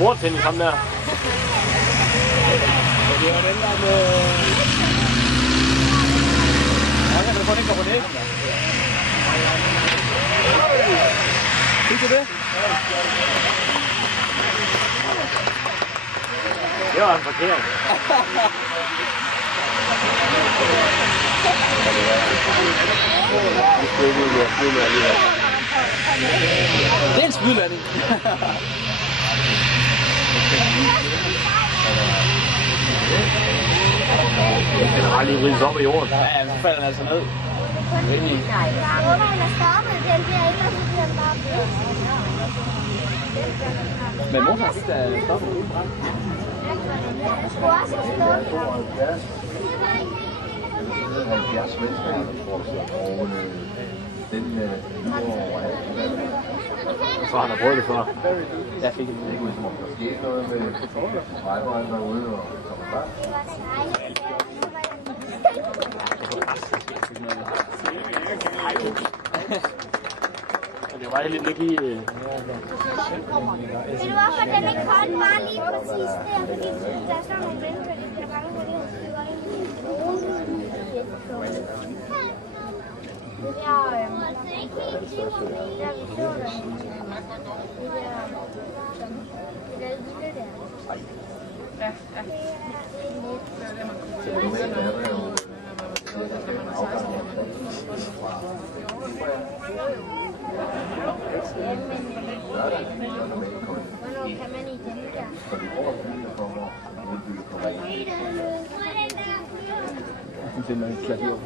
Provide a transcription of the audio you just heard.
Bordtennis, ham der. Det var den der med... Ja, kan du få den på det? Fik du det? Det var en forkert. Det er en spydlanding. Den har lige vridet op i jorden. Ja, så falder den altså ned. Men mor har ikke da stoppet uden brand. Jeg tror, han har prøvet det før. Jeg fik det ikke ud. Det var helt ikke lige... Ved du hvorfor den ikke holdt bare lige præcis der? Fordi der er sådan nogle vinde, fordi der er bange for, at de har hvornår kan man i dem der? Det er en klavier.